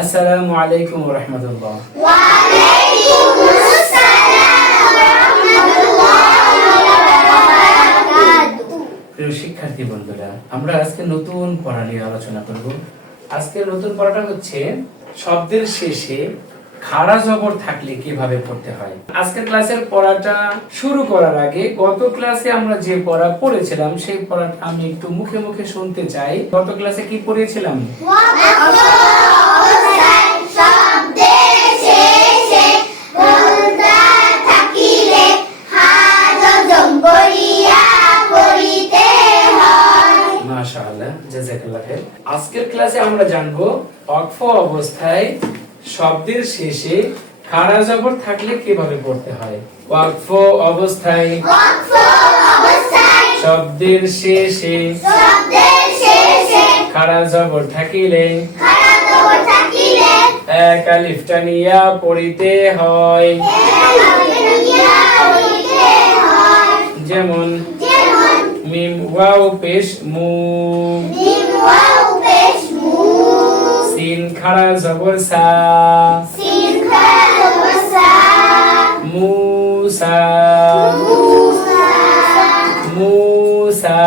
আসসালামু আলাইকুম রহমতুল্লাহ শিক্ষার্থী বন্ধুরা, আমরা আজকে নতুন পড়া নিয়ে আলোচনা করব। আজকের নতুন পড়াটা হচ্ছে, শব্দের শেষে খাড়া জবর থাকলে কীভাবে পড়তে হয়? আজকের ক্লাসের পড়াটা শুরু করার আগে গত ক্লাসে আমরা যে পড়া পড়েছিলাম, সেই পড়াটা আমি একটু মুখে মুখে শুনতে চাই। গত ক্লাসে কি পড়েছিলাম আজকের ক্লাসে আমরা জানব অক্ফ অবস্থায় শব্দের শেষে খাড়া জবর থাকলে কীভাবে পড়তে হয়? ওয়াকফ অবস্থায়। শব্দের শেষে। খাড়া জবর থাকিলে। এক আলিফ টানিয়া পড়িতে হয়। যেমন মিম ওয়াও পেশ মু। খাড়া জবর সা মুসা। মুসা।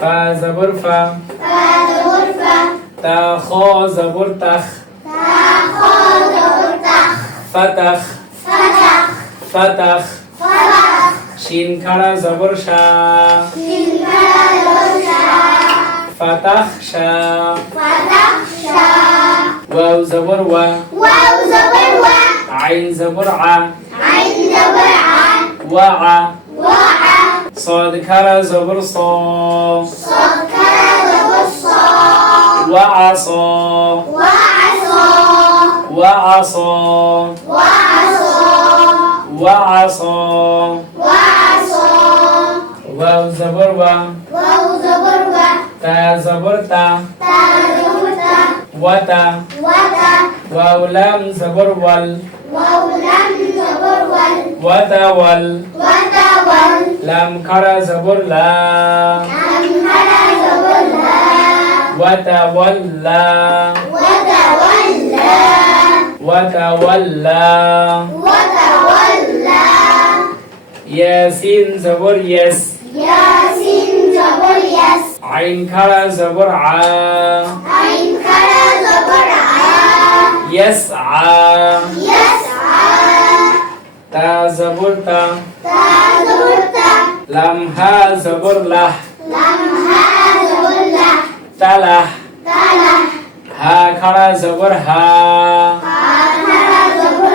ফা জবর ফা। তা খ জবর তাখ। ফাতাখ। ফাতাখ। শিন খাড়া জবর শা فتح شا فتح شا واو زبر و. واو زبر و. عين زبر ع. عين زبر ع. وع وع صاد كرا زبر صا صاد كرا زبر صا وعصا وعصا وعصا وعصا وعصا وعصا واو زبر و. لام زبر ول وتا ول لام خرا زبر لا وتولى وتولى ياسين زبر يس জবর ইয়াস আইন খাড়া জবর আ। আইন খাড়া জবর আ। ইয়াস আ। ইয়াস আ। তা জবর তা। তা জবর তা। লাম জবর লাহ লাম জবর লাহ তালাহ তালাহ হা খাড়া জবর হা। হা খাড়া জবর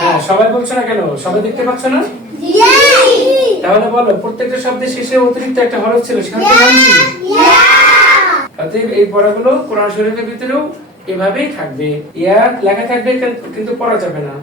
হ্যাঁ সবাই বলছো না কেন? সবাই দেখতে পাচ্ছ না? তাহলে বলো প্রত্যেকটা শব্দের শেষে অতিরিক্ত একটা হরফ ছিল সেখানে নাম কি অতএব এই পড়াগুলো কোরআন শরীফের ভিতরেও এভাবেই থাকবে। ইয়া লেখা থাকবে কিন্তু- পড়া যাবে না।